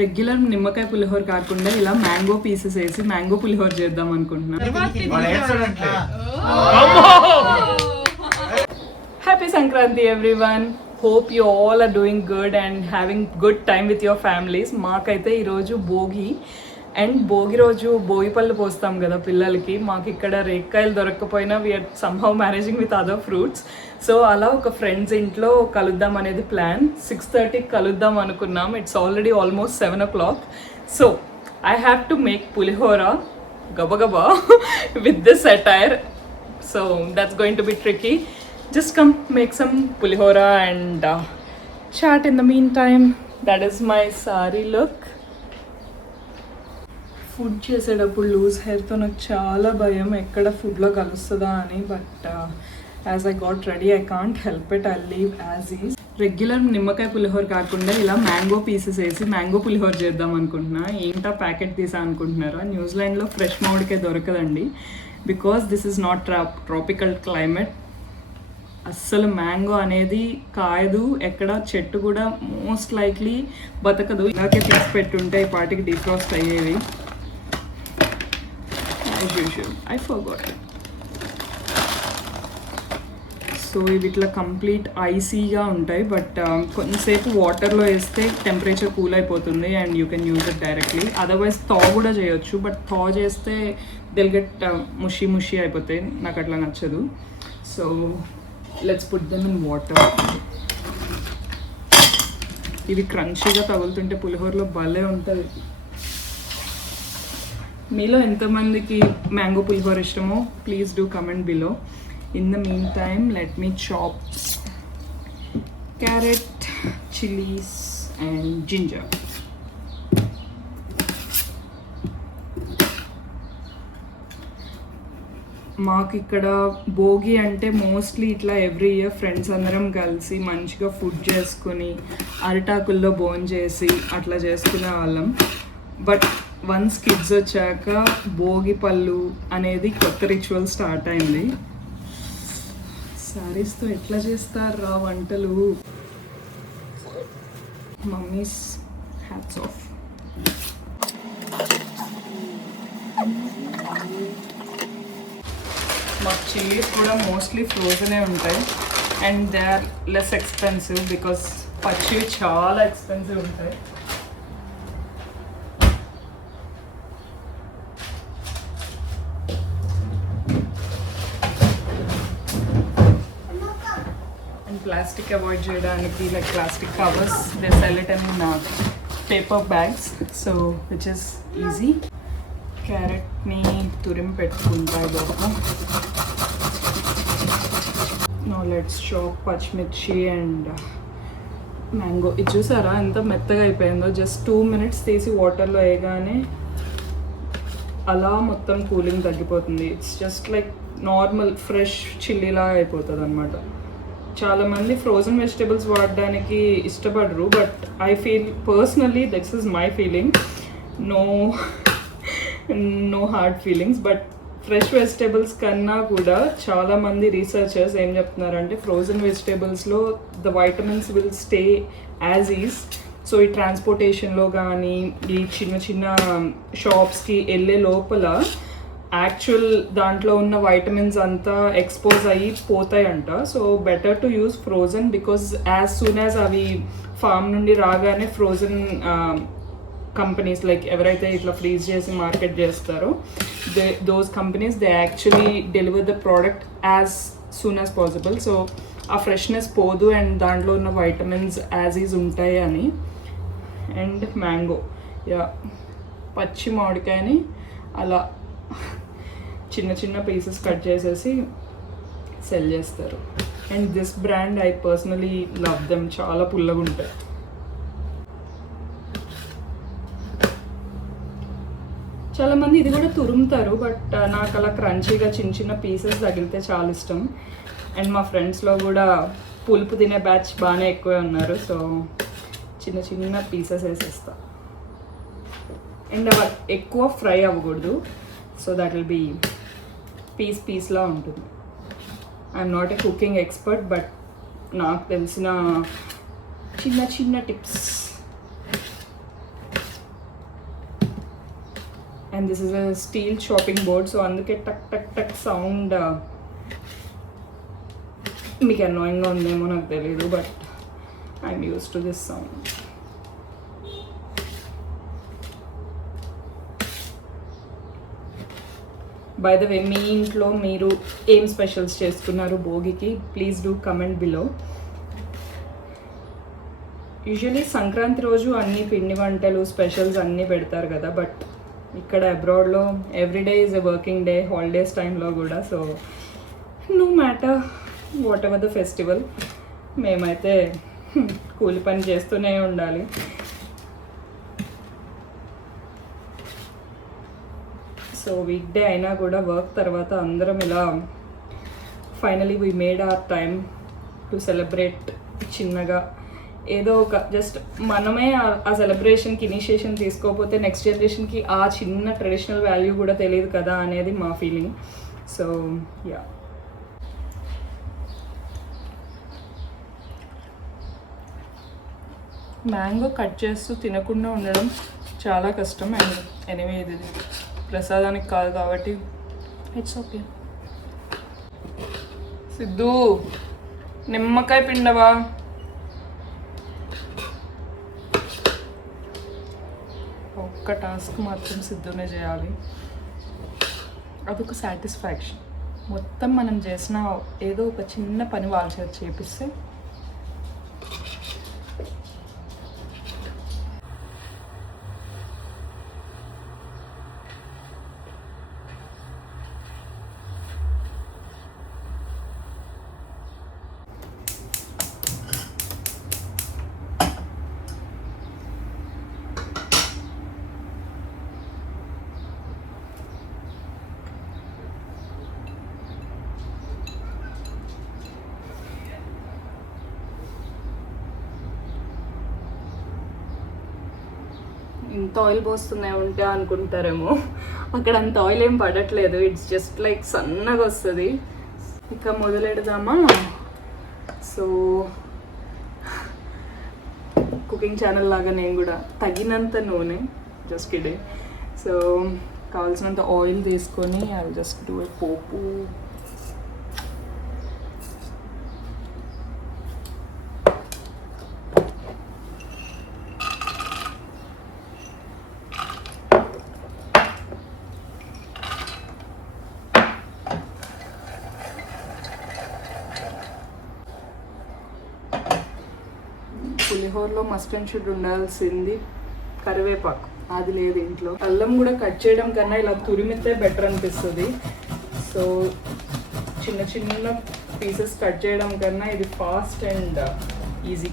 Regular నిమ్మకాయ పులిహోర కాకుండా ఇలా మ్యాంగో పీసెస్ వేసి మ్యాంగో పులిహోర చేద్దాం అనుకుంటున్నా. Happy Sankranti everyone. Hope you all are doing good and having good time with your families. మాకైతే ఈరోజు భోగి అండ్ భోగి రోజు భోగి పళ్ళు పోస్తాం కదా పిల్లలకి. మాకు ఇక్కడ రేక్కాయలు దొరకకపోయినా we're somehow managing with other fruits. So అలా ఒక ఫ్రెండ్స్ ఇంట్లో కలుద్దాం అనేది ప్లాన్. 6:30కి కలుద్దాం అనుకున్నాం. It's already almost 7 o'clock. So I have to make pulihora గబగబా with this attire. So that's going to be tricky. Just come make some pulihora and chat in the meantime. That is my sari look. Food చేసేటప్పుడు loose హెయిర్తో నాకు చాలా భయం ఎక్కడ ఫుడ్లో కలుస్తుందా అని. But as I got ready I can't help it. I leave as is. Regular నిమ్మకాయ పులిహోర కాకుండా ఇలా మ్యాంగో పీసెస్ వేసి మ్యాంగో పులిహోర చేద్దాం అనుకుంటున్నా. ఏంటా ప్యాకెట్ తీసా అనుకుంటున్నారా? న్యూజిలాండ్లో ఫ్రెష్ మామిడికాయ దొరకదండి. Because this is not tropical climate. అస్సలు మ్యాంగో అనేది కాయదు, ఎక్కడ చెట్టు కూడా మోస్ట్ లైక్లీ బతకదు. ఇలాగే తీసి పెట్టుంటే ఈ పాటికి డీఫ్రాస్ట్ అయ్యేవి. I forgot. సో ఇవి ఇట్లా కంప్లీట్ ఐసీగా ఉంటాయి. బట్ కొంచెంసేపు వాటర్లో వేస్తే టెంపరేచర్ కూల్ అయిపోతుంది and you can use it directly. Otherwise థా కూడా చేయొచ్చు. బట్ థా చేస్తే దిల్ గెట్ ముషి అయిపోతాయి. నాకు అట్లా నచ్చదు. So let's put them in water. ఇవి క్రంచీగా తగులుతుంటే పులిహోరలో భలే ఉంటుంది. మీలో ఎంతమందికి మ్యాంగో పులిహోర ఇష్టమో please do comment below. In the mean time let me chop carrot, chillies and ginger. మాకు ఇక్కడ భోగి అంటే మోస్ట్లీ ఇట్లా ఎవ్రీ ఇయర్ ఫ్రెండ్స్ అందరం కలిసి మంచిగా ఫుడ్ చేసుకుని అరిటాకుల్లో భోంచేసి అట్లా చేసుకునే వాళ్ళం. బట్ వన్స్ కిడ్స్ వచ్చాక భోగి పళ్ళు అనేది కొత్త రిచువల్ స్టార్ట్ అయింది. సారీస్తో ఎట్లా చేస్తారా వంటలు? Mummies hats off. మాకు చిల్లీస్ కూడా మోస్ట్లీ ఫ్రోజనే ఉంటాయి and they are less expensive because పచ్చివి చాలా ఎక్స్పెన్సివ్ ఉంటాయి. అండ్ ప్లాస్టిక్ అవాయిడ్ చేయడానికి like plastic covers they sell it in paper bags. So which is easy. క్యారెట్ని తురిమి పెట్టుకుంటాయి బాబు. నో లెట్స్ చాప్ పచ్చిమిర్చి అండ్ మ్యాంగో. ఇది చూసారా ఎంత మెత్తగా అయిపోయిందో. జస్ట్ 2 minutes తీసి వాటర్లో వేయగానే అలా మొత్తం కూలింగ్ తగ్గిపోతుంది. It's just like normal fresh చిల్లీలా అయిపోతుంది అనమాట. చాలామంది ఫ్రోజన్ వెజిటేబుల్స్ వాడడానికి ఇష్టపడరు. But I feel personally this is my feeling. No hard feelings. But fresh vegetables కన్నా కూడా చాలామంది రీసెర్చర్స్ ఏం చెప్తున్నారంటే ఫ్రోజన్ వెజిటేబుల్స్లో the vitamins will stay as is. So ఈ ట్రాన్స్పోర్టేషన్లో కానీ ఈ చిన్న చిన్న షాప్స్కి వెళ్ళే లోపల యాక్చువల్ దాంట్లో ఉన్న వైటమిన్స్ అంతా ఎక్స్పోజ్ అయ్యి పోతాయంట. So better to use frozen because as soon as అవి ఫామ్ నుండి రాగానే ఫ్రోజన్ కంపెనీస్ లైక్ ఎవరైతే ఇట్లా ఫ్రీజ్ చేసి మార్కెట్ చేస్తారో those companies they actually deliver the product as soon as possible. So ఆ ఫ్రెష్నెస్ పోదు అండ్ దాంట్లో ఉన్న వైటమిన్స్ యాజ్ ఈజ్ ఉంటాయి అని. అండ్ మ్యాంగో, యా పచ్చి మామిడికాయని అలా చిన్న చిన్న పీసెస్ కట్ చేసేసి సెల్ చేస్తారు. And this brand I personally love them. చాలా పుల్లగా ఉంటాయి. చాలామంది ఇది కూడా తురుముతారు. బట్ నాకు అలా క్రంచీగా చిన్న చిన్న పీసెస్ తగిలితే చాలా ఇష్టం. అండ్ మా ఫ్రెండ్స్లో కూడా పులుపు తినే బ్యాచ్ బాగానే ఎక్కువే ఉన్నారు. సో చిన్న చిన్న పీసెస్ వేసేస్తా. అండ్ అవి ఎక్కువ ఫ్రై అవ్వకూడదు. సో దట్ విల్ బీ పీస్లా ఉంటుంది. I'm not a cooking expert but నాకు తెలిసిన చిన్న చిన్న tips. And this is a steel chopping board, so అందుకే టక్ టక్ టక్ సౌండ్ మీకు అనాయింగ్గా ఉందేమో నాకు తెలియదు, but I'm use to this sound. By the way, మీ ఇంట్లో మీరు ఏం స్పెషల్స్ చేసుకున్నారు భోగికి? Please do comment below. Usually Sankranti రోజు అన్ని పిండి వంటలు స్పెషల్స్ అన్నీ పెడతారు కదా, బట్ ఇక్కడ అబ్రాడ్లో everyday is a working day, holidays టైంలో కూడా. So no matter what ever the festival, మేమైతే కూలి పని చేస్తూనే ఉండాలి. సో వీక్ డే అయినా కూడా వర్క్ తర్వాత అందరం ఇలా finally we made our time to celebrate. చిన్నగా ఏదో ఒక జస్ట్ మనమే ఆ సెలబ్రేషన్కి ఇనిషియేషన్ తీసుకోకపోతే నెక్స్ట్ జనరేషన్కి ఆ చిన్న ట్రెడిషనల్ వాల్యూ కూడా తెలియదు కదా అనేది మా feeling. So yeah, mango cut చేస్తూ తినకుండా ఉండడం చాలా కష్టం. అండ్ ఎనివే ఇది ప్రసాదానికి కాదు కాబట్టి ఇట్స్ ఓకే. సిద్ధు, నిమ్మకాయ పిండవా? ఒక్క టాస్క్ మాత్రం సిద్ధునే చేయాలి, అదొక సాటిస్ఫాక్షన్. మొత్తం మనం చేసిన ఏదో ఒక చిన్న పని వాళ్ళ చేత చేపిస్తే ఇంత ఆయిల్ పోస్తున్నాయి ఉంటే అనుకుంటారేమో, అక్కడ అంత ఆయిల్ ఏం పడట్లేదు, ఇట్స్ జస్ట్ లైక్ సన్నగా వస్తుంది. ఇక మొదలెడదామా? సో కుకింగ్ ఛానల్ లాగా నేను కూడా తగినంత నూనె, జస్ట్ కిడే. సో కావాల్సినంత ఆయిల్ తీసుకొని ఐ జస్ట్ డూ ఏ పోపు. పులిహోరలో మస్ట్ అండ్ షుడ్ ఉండాల్సింది కరివేపాకు, అది లేదు ఇంట్లో. అల్లం కూడా కట్ చేయడం కన్నా ఇలా తురిమితే బెటర్ అనిపిస్తుంది. సో చిన్న చిన్న పీసెస్ కట్ చేయడం కన్నా ఇది ఫాస్ట్ అండ్ ఈజీ.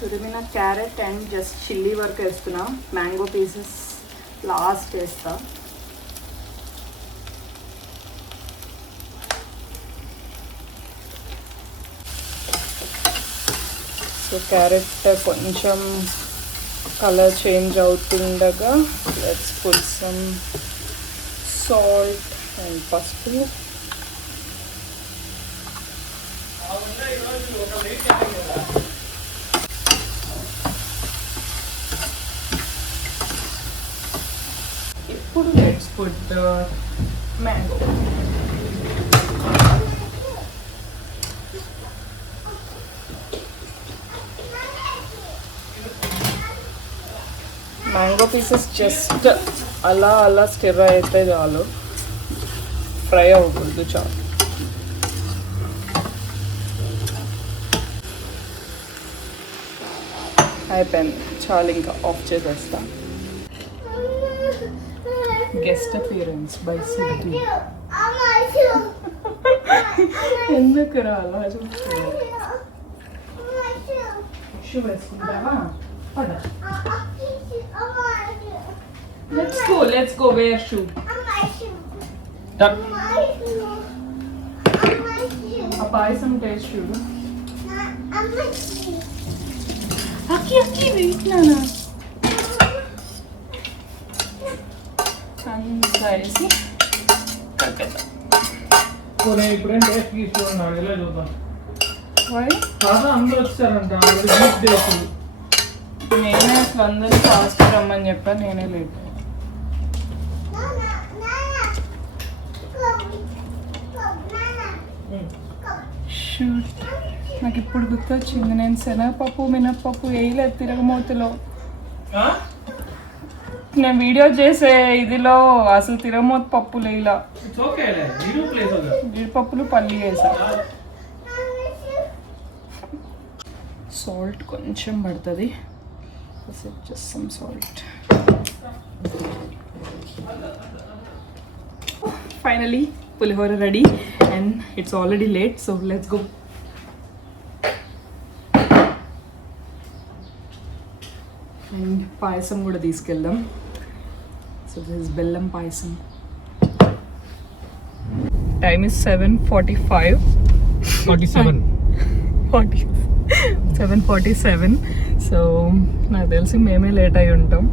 తురిమిన క్యారెట్ అండ్ జస్ట్ చిల్లీ వరకు వేస్తున్నా, మ్యాంగో పీసెస్ లాస్ట్ వేస్తా. సో క్యారెట్ కొంచెం కలర్ చేంజ్ అవుతుండగా let's put some salt and పసుపు. ఇప్పుడు let's put mango. Mango pieces just అలా అలా స్టిర్ అయితే చాలు, ఫ్రై అవ్వకూడదు చాలు. అయిపోయింది చాలు, ఇంకా ఆఫ్ చేసేస్తా. Guest appearance by Siddhu. ఎందుకు రాలా షూ వేసుకుంటావా? Let's go wear shoe. ఆ పాయసం టేస్ట్ చూడు. అక్కి వీటిలోనా అంతా వేసి కలిపేద్దాం. ఇప్పుడేం టేస్ట్ తీసుకున్నాను ఇలా చూద్దాం. Why? అందరూ వచ్చారంట నేనే అసలు అందరూ ఫాస్ట్ రమ్మని చెప్పాను, నేనే లేట్. షూట్, నాకు ఇప్పుడు గుర్తొచ్చింది, నేను శనగపప్పు మినప్పప్పు వేయలేదు తిరగమూతలో. నేను వీడియో చేసే ఇదిలో అసలు తిరగమూత పప్పు లేలా, జీడిపప్పులు పల్లి వేసా. సాల్ట్ కొంచెం పడుతుంది, just some salt. Finally pulihora ready and it's already late, so let's go. And payasam కూడా తీసుకెళ్దాం. సో దిస్ బెల్లం పాయసం. Time is 7:47. 7:47. సో నాకు తెలిసి మేమే లేట్ అయి ఉంటాం.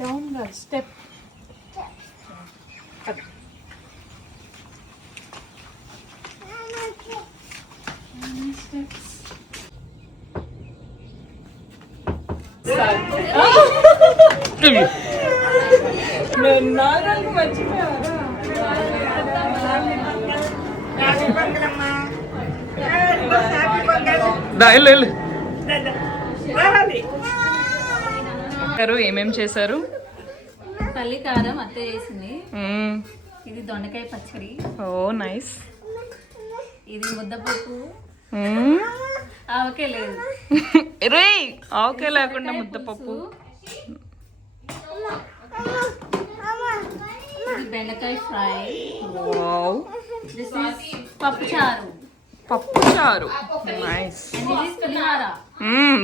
Down the step. నాలుగు మర్చిపోయారా? ఏమేం చేశారు? పల్లి కారం అత్త చేసింది, ఇది దొండకాయ పచ్చడి, ఓ నైస్. ఇది ముద్దపప్పు, ఆవకాయ లేదు, ఆవకాయ లేకుండా ముద్దపప్పు, ఇది బెండకాయ ఫ్రై, వావ్, దిస్ ఇస్ పప్పు చారు, నైస్. పులిహోర,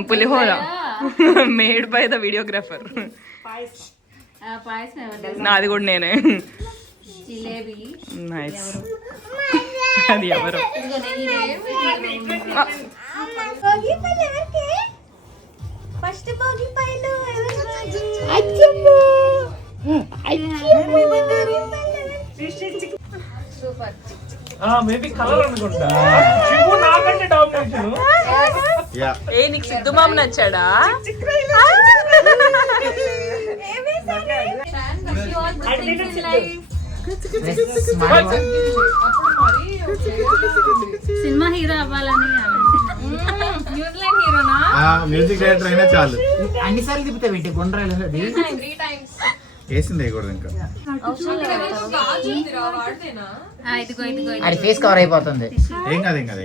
పులిహోర మేడ్ బై ద వీడియోగ్రాఫర్. పాయసం నాది కూడా నేనే. జిలేబీ, నైస్. అది ఎవరు? ఫస్ట్ భోగి పైలు సూపర్. మేబీ కలర్ అనుకుంటా. నాకంటే డామినేషన్. ఏ నీకు సిద్ధు మామ నచ్చాడా? సినిమా హీరో అవ్వాలని. న్యూజిలాండ్ హీరోనా? మ్యూజిక్ డైరెక్టర్ అయినా చాలు. అన్నిసార్లు తిప్పుతావు ఏంటి గుండ్రాలు? అది వేసింది కూడా ఇంకా అది ఫేస్ కవర్ అయిపోతుంది. ఏం కాదు ఏం కాదు.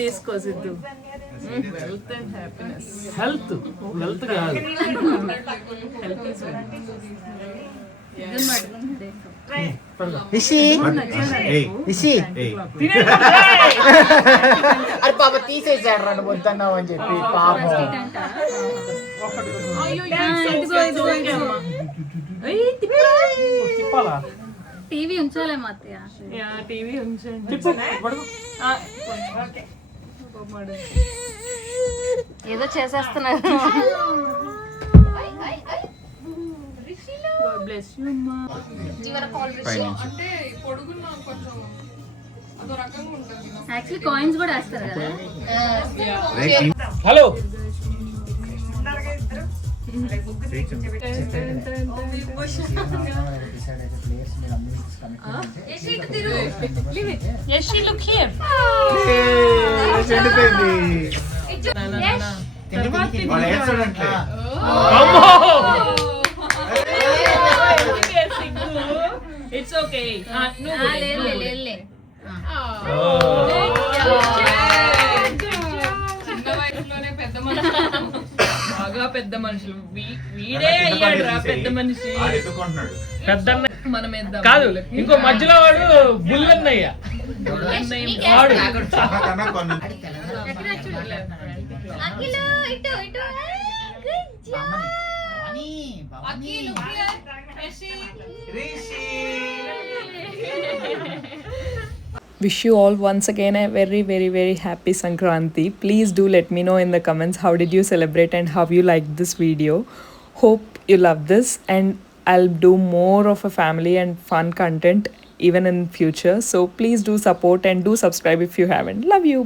తీసుకో సిద్ధు. హెల్త్ కాదు. అరే పాప తీసేసాడు రెండు వద్దన్నావు అని చెప్పి పాపం. టీవీ ఉంచాలేమో అత్తయ్య. టీవీ ఉంచండి. ఏదో చేసేస్తున్నారు. God bless you, అమ్మా. యాక్చువల్లీ కాయిన్స్ కూడా వేస్తారు కదా. Hello Yes, she look here. It's okay. లే బాగా పెద్ద మనుషులు. వీడే అయ్యాడు రా పెద్ద మనిషి. పెద్ద మనం వేద్దాం. కాదు, ఇంకో మధ్యలో వాడు బుల్లన్నయ్య. వాడు Wish you all once again a very, very, very happy Sankranti. Please do let me know in the comments how did you celebrate and how you liked this video. Hope you love this, and I'll do more of a family and fun content even in future. So please do support and do subscribe if you haven't. Love you.